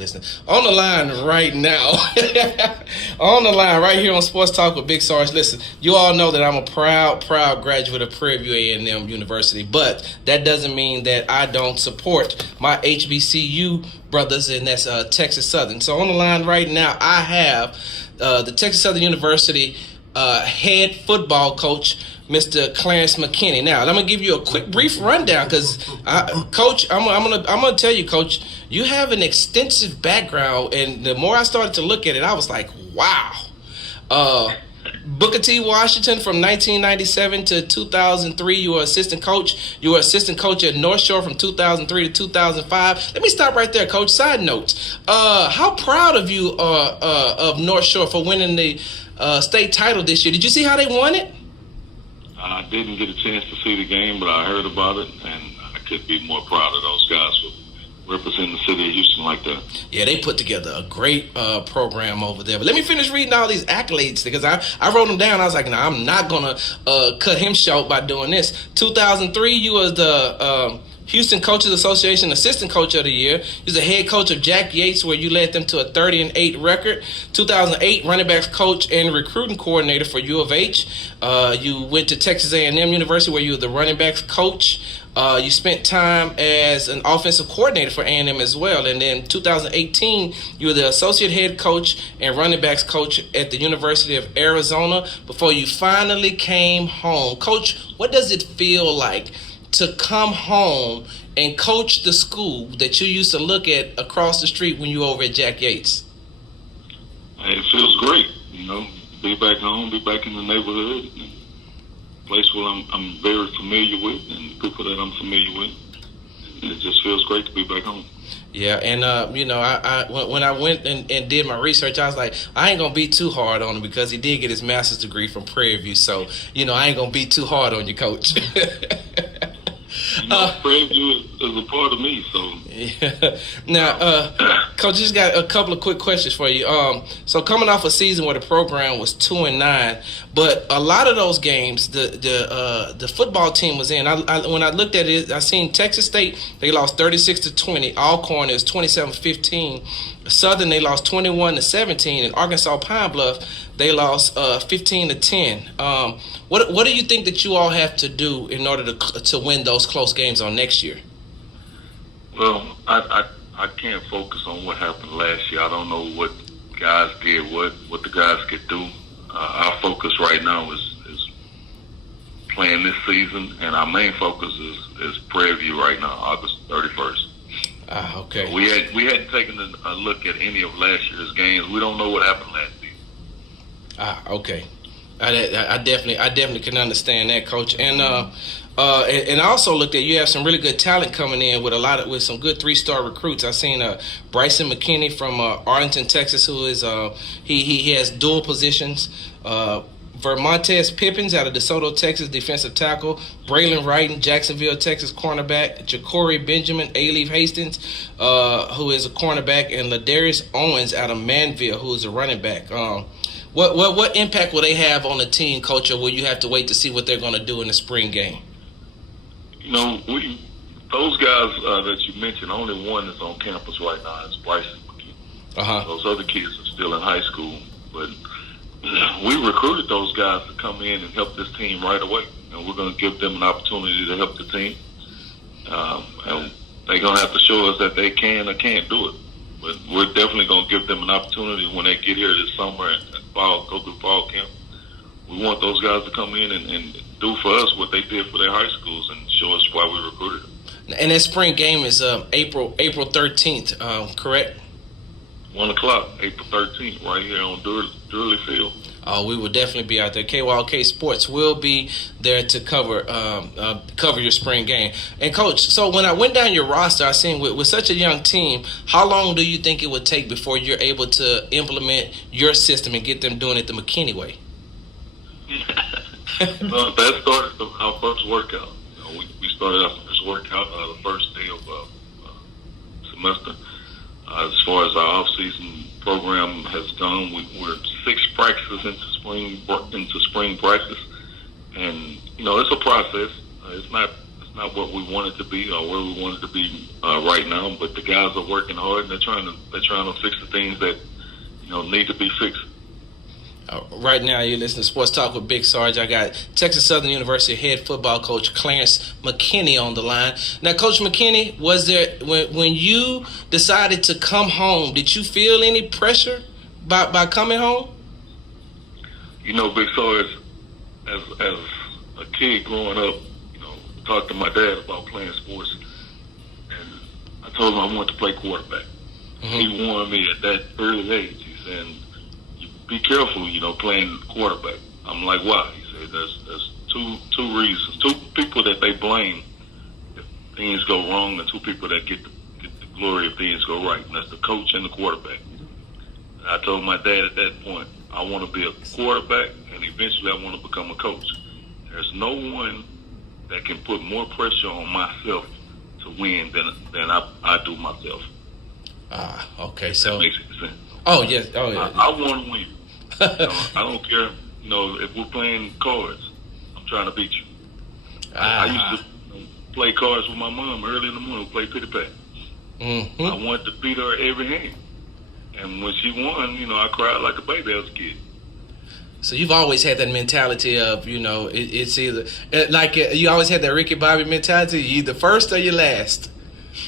listening. On the line right now, on the line right here on Sports Talk with Big Sarge. Listen, you all know that I'm a proud graduate of Prairie View A&M University, but that doesn't mean that I don't support my HBCU brothers, and that's Texas Southern. So on the line right now, I have the Texas Southern University head football coach, Mr. Clarence McKinney. Now, I'm gonna give you a quick, brief rundown because, Coach, I'm gonna tell you, Coach, you have an extensive background, and the more I started to look at it, I was like, wow. Booker T. Washington from 1997 to 2003. You were assistant coach. You were assistant coach at North Shore from 2003 to 2005. Let me stop right there, Coach. Side notes. How proud of you of North Shore for winning the state title this year? Did you see how they won it? I didn't get a chance to see the game, but I heard about it, and I could be more proud of those guys for representing the city of Houston like that. Yeah, they put together a great program over there. But let me finish reading all these accolades because I wrote them down. I was like, no, I'm not going to cut him short by doing this. 2003, you was the Houston Coaches Association Assistant Coach of the Year. You was the head coach of Jack Yates, where you led them to a 30-8 record. 2008, running backs coach and recruiting coordinator for U of H. You went to Texas A&M University, where you were the running backs coach. You spent time as an offensive coordinator for A&M as well. And then 2018, you were the associate head coach and running backs coach at the University of Arizona before you finally came home. Coach, what does it feel like to come home and coach the school that you used to look at across the street when you were over at Jack Yates? It feels great, be back home, be back in the neighborhood, place where I'm very familiar with, and people that I'm familiar with. It just feels great to be back home. Yeah, and when I went and did my research, I was like, I ain't gonna be too hard on him because he did get his master's degree from Prairie View, so I ain't gonna be too hard on you, Coach. Prairie View is a part of me, so. Yeah. Now, Coach, just got a couple of quick questions for you. So coming off a season where the program was 2-9, but a lot of those games, the football team was in. When I looked at it, I seen Texas State, they lost 36-20. Alcorn is 27-15. Southern, they lost 21-17, and Arkansas Pine Bluff, they lost 15-10. What do you think that you all have to do in order to win those close games on next year? Well, I can't focus on what happened last year. I don't know what guys did, what the guys could do. Our focus right now is playing this season, and our main focus is Prairie View right now, August 31st. Okay. We hadn't taken a look at any of last year's games. We don't know what happened last season. Okay. I definitely can understand that, Coach. And I also looked at, you have some really good talent coming in with some good 3-star recruits. I seen Bryson McKinney from Arlington, Texas, who is he has dual positions. Vermontez Pippins out of DeSoto, Texas, defensive tackle. Braylon Wright, Jacksonville, Texas, cornerback. Ja'Cory Benjamin, A-Leaf Hastings, who is a cornerback, and Ladarius Owens out of Manville, who is a running back. What impact will they have on the team, Coach, or will you have to wait to see what they're going to do in the spring game? Those guys that you mentioned, only one is on campus right now. It's Bryson McKinney. Those other kids are still in high school, but we recruited those guys to come in and help this team right away, and we're going to give them an opportunity to help the team. And they're going to have to show us that they can or can't do it. But we're definitely going to give them an opportunity when they get here this summer and go through fall camp. We want those guys to come in and do for us what they did for their high schools and show us why we recruited them. And that spring game is April 13th, correct? 1 o'clock, April 13th, right here on Durley Field. We will definitely be out there. KYLK Sports will be there to cover your spring game. And, Coach, so when I went down your roster, I seen with such a young team, how long do you think it would take before you're able to implement your system and get them doing it the McKinney way? Well, that started our first workout. We started our first workout the first day of semester. As far as our off-season program has gone, we're 6 practices into spring practice, and it's a process. It's not not what we want it to be or where we want it to be right now. But the guys are working hard and they're trying to fix the things that need to be fixed. Right now, you're listening to Sports Talk with Big Sarge. I got Texas Southern University head football coach Clarence McKinney on the line. Now, Coach McKinney, was there when you decided to come home? Did you feel any pressure by coming home? Big Sarge, as a kid growing up, talked to my dad about playing sports, and I told him I wanted to play quarterback. Mm-hmm. He warned me at that early age. He said, be careful, playing quarterback. I'm like, why? He said, there's two reasons. Two people that they blame if things go wrong, and two people that get the glory if things go right, and that's the coach and the quarterback. And I told my dad at that point, I want to be a quarterback, and eventually I want to become a coach. There's no one that can put more pressure on myself to win than I do myself. Okay. So that makes sense. Oh yes. I want to win. I don't care. If we're playing cards, I'm trying to beat you. I used to play cards with my mom early in the morning. Play pity pat. Mm-hmm. I wanted to beat her every hand, and when she won, I cried like a baby as a kid. So you've always had that mentality of, it's either you always had that Ricky Bobby mentality. You either first or you last.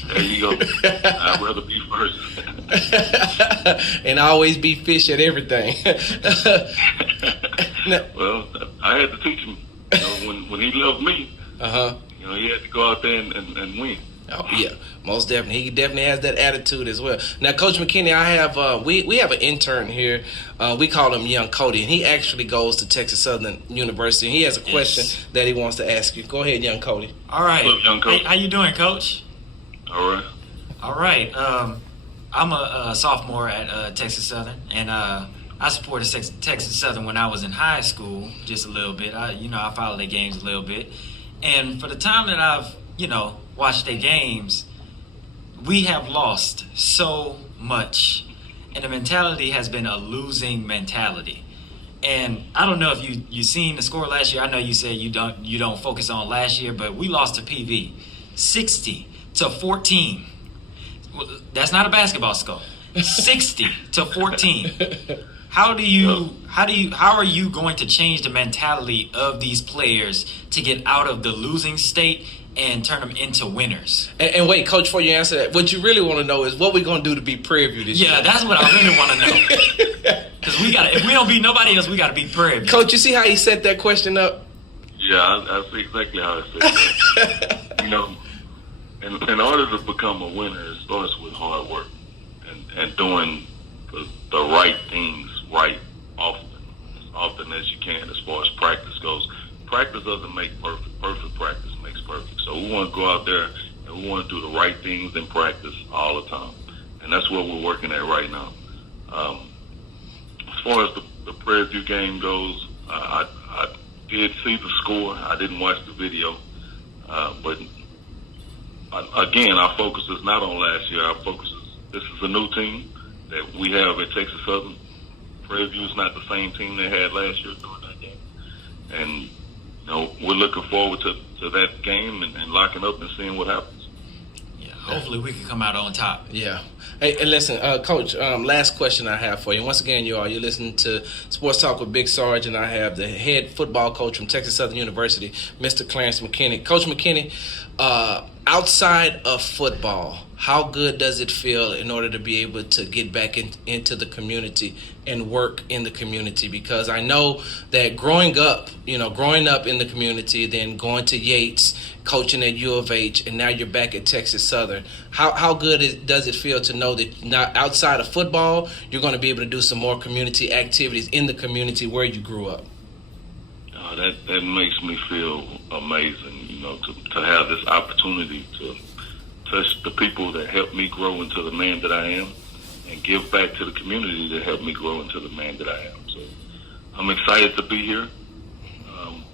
There you go. I'd rather be first. And always be fish at everything. Well, I had to teach him. When he loved me, he had to go out there and win. Oh yeah, most definitely. He definitely has that attitude as well. Now, Coach McKinney, I have we have an intern here. We call him Young Cody, and he actually goes to Texas Southern University. And he has a question that he wants to ask you. Go ahead, Young Cody. All right. What's up, Young Cody? Hey, how you doing, Coach? All right. I'm a sophomore at Texas Southern, and I supported Texas Southern when I was in high school, just a little bit. I followed their games a little bit, and for the time that I've watched their games, we have lost so much, and the mentality has been a losing mentality. And I don't know if you seen the score last year. I know you said you don't focus on last year, but we lost to PV 60-14. That's not a basketball score. 60-14. How are you going to change the mentality of these players to get out of the losing state and turn them into winners? And wait, Coach, before you answer that, what you really want to know is what we're going to do to beat Prairie View this year. Yeah, that's what I really want to know. Because if we don't beat nobody else, we got to beat Prairie View. Coach, you see how he set that question up? Yeah, I see exactly how I said that. In order to become a winner, it starts with hard work and doing the right things right often, as often as you can as far as practice goes. Practice doesn't make perfect. Perfect practice makes perfect. So we want to go out there and we want to do the right things in practice all the time. And that's what we're working at right now. As far as the Prairie View game goes, I did see the score. I didn't watch the video. But again, our focus is not on last year. Our focus is this is a new team that we have at Texas Southern. Prairie View is not the same team they had last year during that game. And, we're looking forward to that game and locking up and seeing what happens. Yeah, hopefully we can come out on top. Yeah. Hey, and listen, Coach, last question I have for you. Once again, you're listening to Sports Talk with Big Sarge, and I have the head football coach from Texas Southern University, Mr. Clarence McKinney. Coach McKinney, outside of football, how good does it feel in order to be able to get back into the community and work in the community? Because I know that growing up in the community, then going to Yates, coaching at U of H, and now you're back at Texas Southern. How good does it feel to know that not outside of football, you're going to be able to do some more community activities in the community where you grew up? That makes me feel amazing, to have this opportunity to touch the people that helped me grow into the man that I am and give back to the community that helped me grow into the man that I am. So I'm excited to be here. I'm,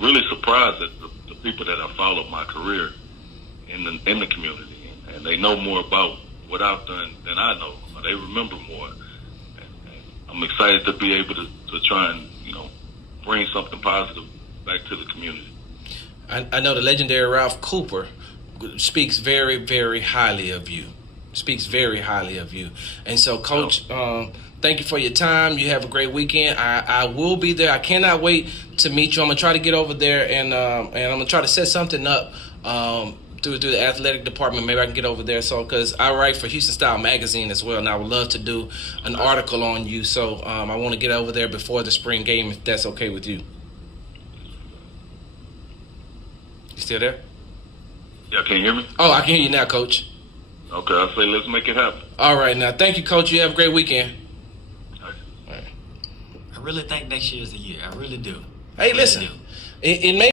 really surprised at the people that have followed my career in the community, and they know more about what I've done than I know. They remember more. And I'm excited to be able to try and, bring something positive back to the community. I know the legendary Ralph Cooper speaks very, very highly of you. Speaks very highly of you. And so, Coach, thank you for your time. You have a great weekend. I will be there. I cannot wait to meet you. I'm going to try to get over there, and I'm going to try to set something up through the athletic department. Maybe I can get over there. So, because I write for Houston Style Magazine as well, and I would love to do an article on you. So I want to get over there before the spring game, if that's okay with you. You still there? Yeah, can you hear me? Oh, I can hear you now, Coach. Okay, I say let's make it happen. All right, now. Thank you, Coach. You have a great weekend. All right. I really think next year is the year. I really do. Hey, listen. It may